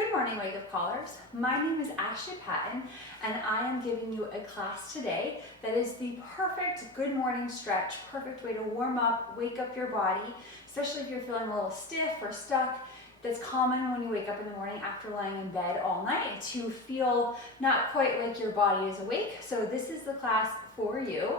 Good morning, Wake Up Callers. My name is Ashley Patton, and I am giving you a class today that is the perfect good morning stretch, perfect way to warm up, wake up your body, especially if you're feeling a little stiff or stuck. That's common when you wake up in the morning after lying in bed all night to feel not quite like your body is awake. So this is the class for you.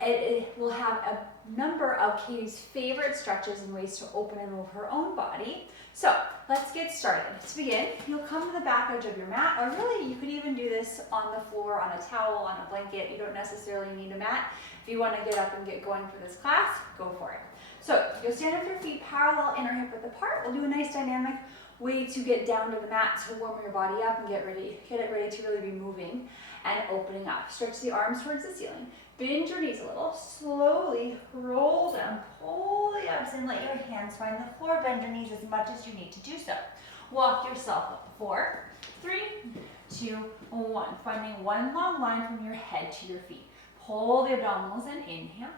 It will have a number of Katie's favorite stretches and ways to open and move her own body. So let's get started. To begin, you'll come to the back edge of your mat, or really you could even do this on the floor, on a towel, on a blanket. You don't necessarily need a mat. If you want to get up and get going for this class, go for it. So you'll stand with your feet parallel, inner hip width apart. We'll do a nice dynamic way to get down to the mat to warm your body up and get it ready to really be moving and opening up. Stretch the arms towards the ceiling. Bend your knees a little. Slowly roll down. Pull the abs in. Let your hands find the floor. Bend your knees as much as you need to do so. Walk yourself up. 4, 3, 2, 1. Finding one long line from your head to your feet. Pull the abdominals in. Inhale.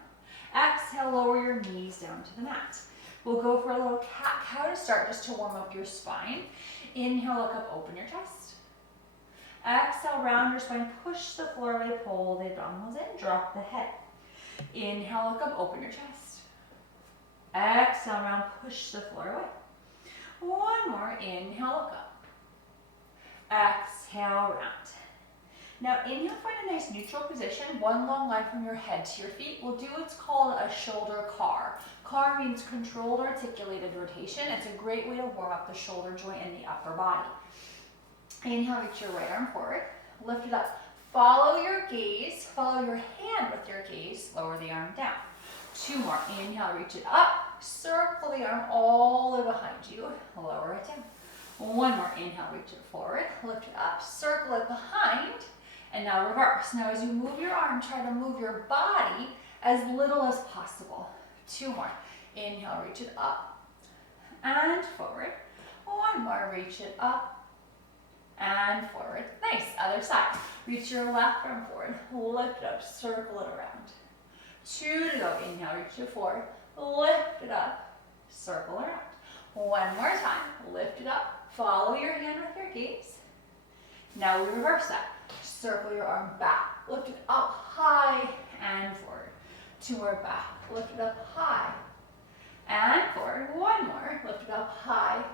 Exhale, lower your knees down to the mat. We'll go for a little cat-cow to start, just to warm up your spine. Inhale, look up, open your chest. Exhale, round your spine, push the floor away, pull the abdominals in, drop the head. Inhale, look up, open your chest. Exhale, round, push the floor away. One more, inhale, look up. Exhale, round. Now inhale, find a nice neutral position, one long line from your head to your feet. We'll do what's called a shoulder car. Car means controlled articulated rotation. It's a great way to warm up the shoulder joint and the upper body. Inhale, reach your right arm forward, lift it up. Follow your gaze, follow your hand with your gaze, lower the arm down. 2 more, inhale, reach it up, circle the arm all the way behind you, lower it down. 1 more, inhale, reach it forward, lift it up, circle it behind, and now reverse. Now as you move your arm, try to move your body as little as possible. 2 more, inhale, reach it up, and forward. 1 more, reach it up, and forward. Nice, other side. Reach your left arm forward, lift it up, circle it around. 2 to go, inhale, reach it forward, lift it up, circle around. 1 more time, lift it up, follow your hand with your gaze. Now we reverse that. Circle your arm back, lift it up high and forward. 2 more back, lift it up high and forward. 1 more, lift it up high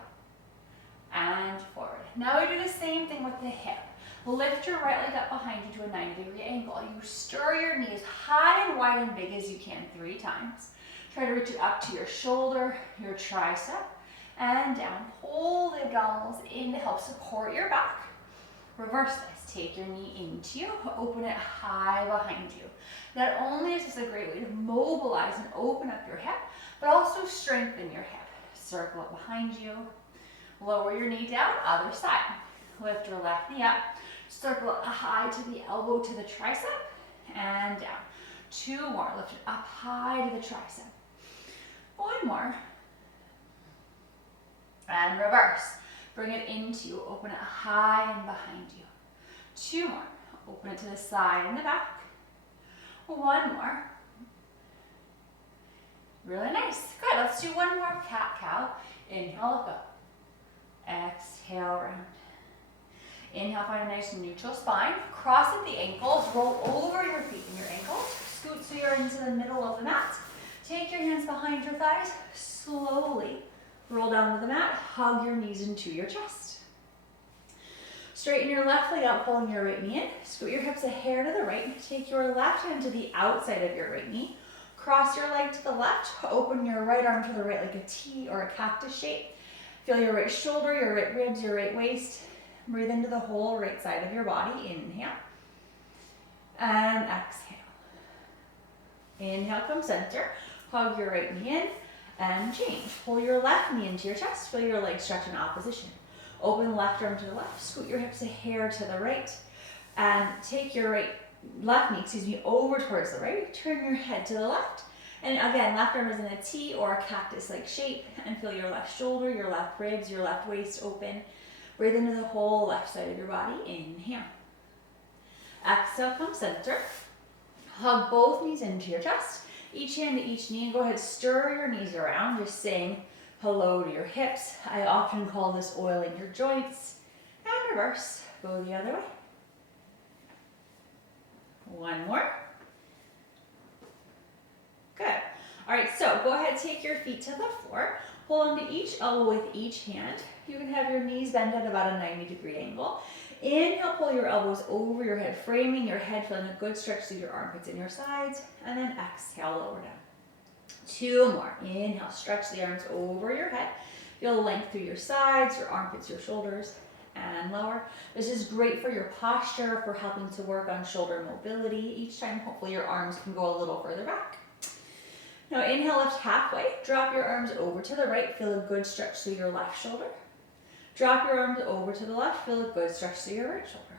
and forward. Now we do the same thing with the hip. Lift your right leg up behind you to a 90-degree angle. You stir your knees high and wide and big as you can 3 times. Try to reach it up to your shoulder, your tricep, and down. Pull the abdominals in to help support your back. Reverse this. Take your knee into you, open it high behind you. Not only is this a great way to mobilize and open up your hip, but also strengthen your hip. Circle it behind you. Lower your knee down, other side. Lift your left knee up. Circle it high to the elbow to the tricep and down. 2 more. Lift it up high to the tricep. 1 more. And reverse. Bring it into you. Open it high and behind you. 2 more. Open it to the side and the back. 1 more. Really nice. Good. Let's do 1 more cat-cow. Inhale, look up. Exhale, round. Inhale, find a nice neutral spine. Cross at the ankles. Roll over your feet and your ankles. Scoot so you're into the middle of the mat. Take your hands behind your thighs. Slowly roll down to the mat. Hug your knees into your chest. Straighten your left leg out, pulling your right knee in. Scoot your hips a hair to the right. Take your left hand to the outside of your right knee. Cross your leg to the left. Open your right arm to the right like a T or a cactus shape. Feel your right shoulder, your right ribs, your right waist. Breathe into the whole right side of your body. Inhale. And exhale. Inhale, come center. Hug your right knee in and change. Pull your left knee into your chest. Feel your legs stretch in opposition. Open left arm to the left. Scoot your hips a hair to the right. And take your left knee, over towards the right. Turn your head to the left. And again, left arm is in a T or a cactus-like shape, and feel your left shoulder, your left ribs, your left waist open. Breathe into the whole left side of your body. Inhale. Exhale, come center. Hug both knees into your chest. Each hand to each knee, and go ahead, stir your knees around, just saying hello to your hips. I often call this oiling your joints. reverse. Go the other way. One more. Good. All right, so go ahead, take your feet to the floor. Hold onto each elbow with each hand. You can have your knees bent at about a 90-degree angle. Inhale, pull your elbows over your head, framing your head, feeling a good stretch through your armpits and your sides. And then exhale, lower down. Two more. Inhale, stretch the arms over your head. Feel length through your sides, your armpits, your shoulders, and lower. This is great for your posture, for helping to work on shoulder mobility. Each time, hopefully your arms can go a little further back. Now inhale, lift halfway. Drop your arms over to the right. Feel a good stretch through your left shoulder. Drop your arms over to the left. Feel a good stretch through your right shoulder.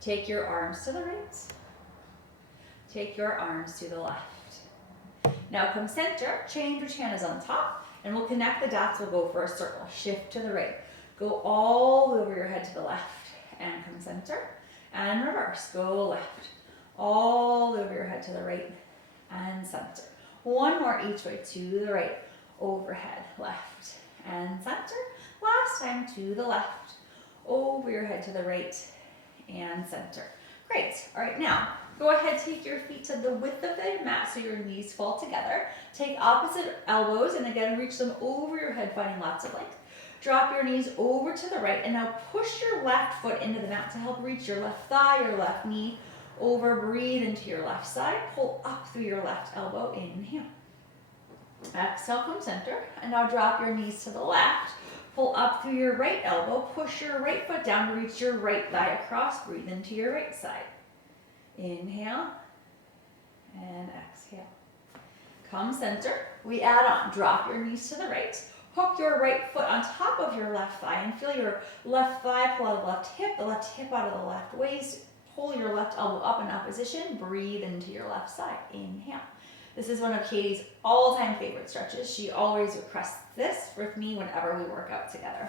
Take your arms to the right. Take your arms to the left. Now come center. Change which hand is on top. And we'll connect the dots. We'll go for a circle. Shift to the right. Go all the way over your head to the left. And come center. And reverse. Go left. All the way over your head to the right. And center. One more each way to the right, overhead, left, and center. Last time to the left, over your head to the right, and center. Great. All right, now go ahead, take your feet to the width of the mat so your knees fall together. Take opposite elbows and again reach them over your head, finding lots of length. Drop your knees over to the right and now push your left foot into the mat to help reach your left thigh, your left knee. Over, breathe into your left side, pull up through your left elbow, inhale. Exhale, come center, and now drop your knees to the left, pull up through your right elbow, push your right foot down to reach your right thigh across, breathe into your right side. Inhale, and exhale. Come center, we add on, drop your knees to the right, hook your right foot on top of your left thigh, and feel your left thigh pull out of the left hip out of the left waist. Pull your left elbow up in opposition, breathe into your left side, inhale. This is one of Katie's all-time favorite stretches. She always requests this with me whenever we work out together.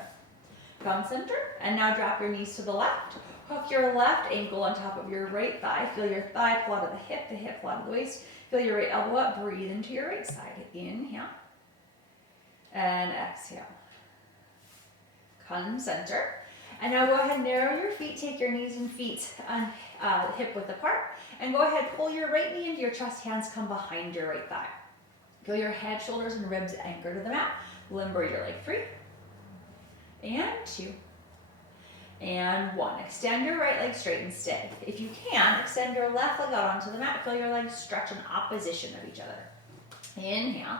Come center, and now drop your knees to the left. Hook your left ankle on top of your right thigh. Feel your thigh pull out of the hip pull out of the waist. Feel your right elbow up, breathe into your right side, inhale, and exhale. Come center. And now go ahead and narrow your feet, take your knees and feet on hip width apart, and go ahead, pull your right knee into your chest, hands come behind your right thigh. Feel your head, shoulders, and ribs anchor to the mat. Limber your leg free. And two. And one. Extend your right leg straight and stay. If you can, extend your left leg out onto the mat. Feel your legs stretch in opposition of each other. Inhale.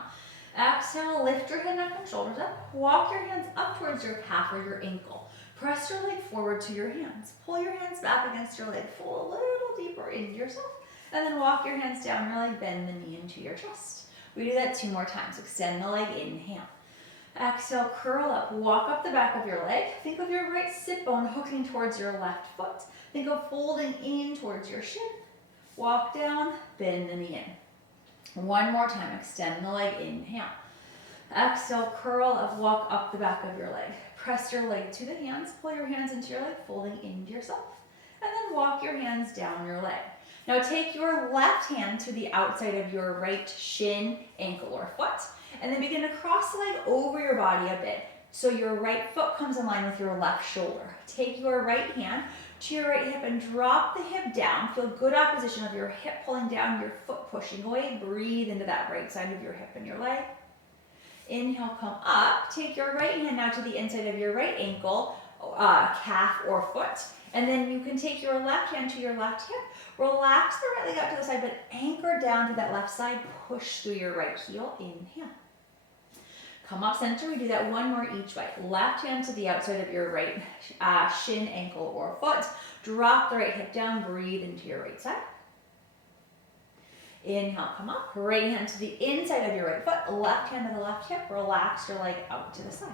Exhale, lift your head, neck, and shoulders up. Walk your hands up towards your calf or your ankle. Press your leg forward to your hands. Pull your hands back against your leg. Pull a little deeper into yourself. And then walk your hands down your leg. Bend the knee into your chest. We do that 2 more times. Extend the leg. Inhale. Exhale, curl up. Walk up the back of your leg. Think of your right sit bone hooking towards your left foot. Think of folding in towards your shin. Walk down. Bend the knee in. One more time. Extend the leg. Inhale. Exhale, curl up. Walk up the back of your leg. Press your leg to the hands, pull your hands into your leg, folding into yourself, and then walk your hands down your leg. Now take your left hand to the outside of your right shin, ankle, or foot, and then begin to cross the leg over your body a bit, so your right foot comes in line with your left shoulder. Take your right hand to your right hip and drop the hip down. Feel good opposition of your hip pulling down, your foot pushing away. Breathe into that right side of your hip and your leg. Inhale, come up. Take your right hand now to the inside of your right ankle, calf, or foot. And then you can take your left hand to your left hip. Relax the right leg out to the side, but anchor down to that left side. Push through your right heel. Inhale. Come up center. We do that 1 more each way. Left hand to the outside of your right shin, ankle, or foot. Drop the right hip down. Breathe into your right side. Inhale, come up. Right hand to the inside of your right foot. Left hand to the left hip. Relax your leg out to the side.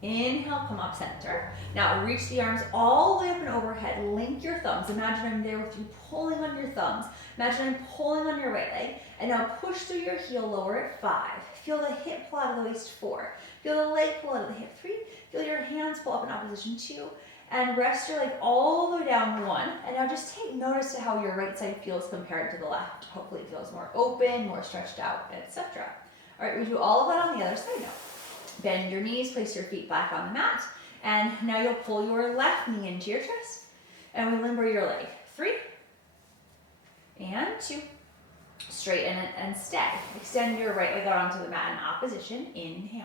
Inhale, come up center. Now reach the arms all the way up and overhead. Link your thumbs. Imagine I'm there with you pulling on your thumbs. Imagine I'm pulling on your right leg. And now push through your heel, lower at 5. Feel the hip pull out of the waist, 4. Feel the leg pull out of the hip, 3. Feel your hands pull up in opposition, 2. And rest your leg all the way down, 1. And now just take notice to how your right side feels compared to the left. Hopefully it feels more open, more stretched out, etc. All right, we do all of that on the other side now. Bend your knees, place your feet back on the mat. And now you'll pull your left knee into your chest. And we limber your leg. 3 and 2. Straighten it and stay. Extend your right leg out onto the mat in opposition. Inhale.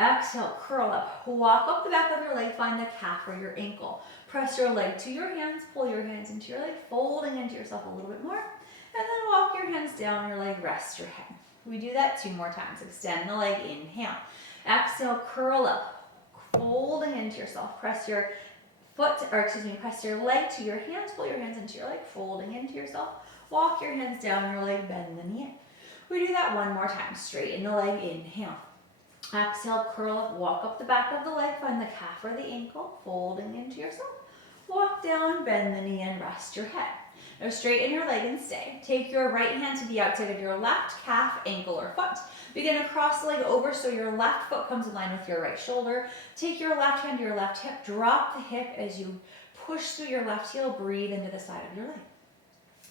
Exhale, curl up. Walk up the back of your leg, find the calf or your ankle. Press your leg to your hands, pull your hands into your leg, folding into yourself a little bit more. And then walk your hands down your leg, rest your head. We do that 2 more times. Extend the leg, inhale. Exhale, curl up, folding into yourself. Press your press your leg to your hands, pull your hands into your leg, folding into yourself. Walk your hands down your leg, bend the knee in. We do that 1 more time. Straighten the leg, inhale. Exhale, curl up, walk up the back of the leg, find the calf or the ankle, folding into yourself. Walk down, bend the knee and rest your head. Now straighten your leg and stay. Take your right hand to the outside of your left calf, ankle, or foot. Begin to cross the leg over so your left foot comes in line with your right shoulder. Take your left hand to your left hip. Drop the hip as you push through your left heel. Breathe into the side of your leg.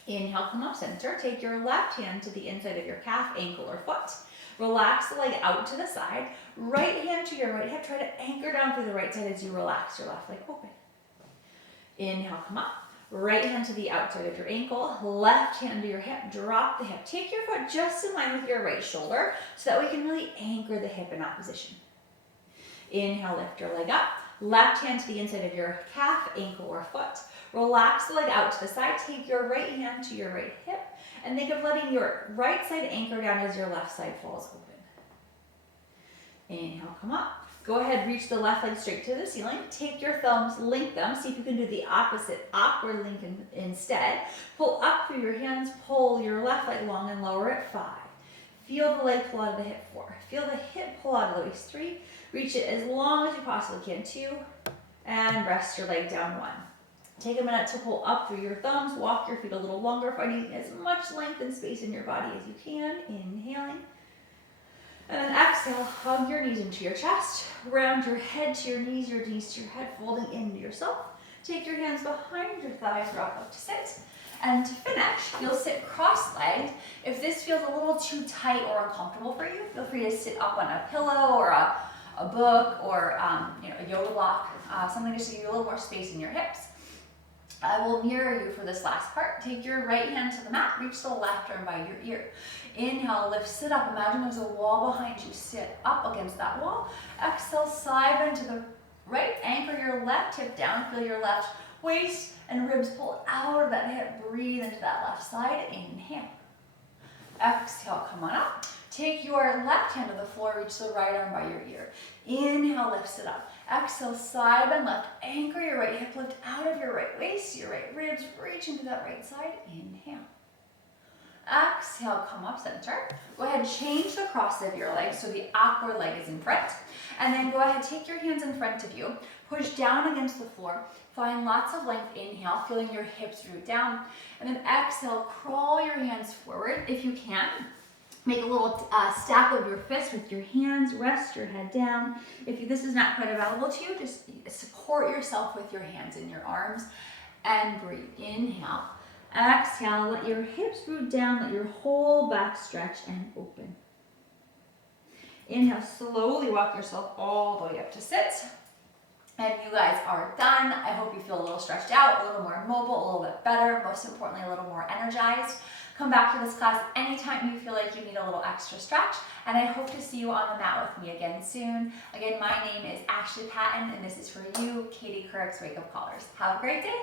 Inhale, come up center. Take your left hand to the inside of your calf, ankle, or foot. Relax the leg out to the side. Right hand to your right hip. Try to anchor down through the right side as you relax your left leg open. Inhale, come up. Right hand to the outside of your ankle. Left hand to your hip. Drop the hip. Take your foot just in line with your right shoulder so that we can really anchor the hip in opposition. Inhale, lift your leg up. Left hand to the inside of your calf, ankle, or foot. Relax the leg out to the side. Take your right hand to your right hip. And think of letting your right side anchor down as your left side falls open. Inhale, come up. Go ahead, reach the left leg straight to the ceiling. Take your thumbs, link them. See if you can do the opposite, awkward link instead. Pull up through your hands. Pull your left leg long and lower at 5. Feel the leg pull out of the hip. 4. Feel the hip pull out of the waist. 3. Reach it as long as you possibly can. 2. And rest your leg down. 1. Take a minute to pull up through your thumbs. Walk your feet a little longer, finding as much length and space in your body as you can. Inhaling. And then exhale, hug your knees into your chest. Round your head to your knees to your head, folding into yourself. Take your hands behind your thighs, rock up to sit. And to finish, you'll sit cross-legged. If this feels a little too tight or uncomfortable for you, feel free to sit up on a pillow or a book or a yoga block, something just to give you a little more space in your hips. I will mirror you for this last part. Take your right hand to the mat, reach the left arm by your ear. Inhale, lift, sit up. Imagine there's a wall behind you. Sit up against that wall. Exhale, side bend to the right. Anchor your left hip down. Feel your left waist and ribs pull out of that hip. Breathe into that left side. Inhale. Exhale, come on up. Take your left hand to the floor, reach the right arm by your ear. Inhale, lift, sit up. Exhale, side bend left. Anchor your right hip, lift out of your right waist, your right ribs, reach into that right side. Inhale. Exhale, come up center. Go ahead, change the cross of your legs so the awkward leg is in front. And then go ahead, take your hands in front of you. Push down against the floor. Find lots of length. Inhale, feeling your hips root down. And then exhale, crawl your hands forward if you can. Make a little stack of your fists with your hands. Rest your head down. If this is not quite available to you, just support yourself with your hands and your arms and breathe. Inhale. Exhale, let your hips root down, let your whole back stretch and open. Inhale, slowly walk yourself all the way up to sit. And you guys are done. I hope you feel a little stretched out, a little more mobile, a little bit better, most importantly, a little more energized. Come back to this class anytime you feel like you need a little extra stretch, and I hope to see you on the mat with me again soon. Again, my name is Ashley Patton, and this is for you, Katie Couric's Wake Up Callers. Have a great day.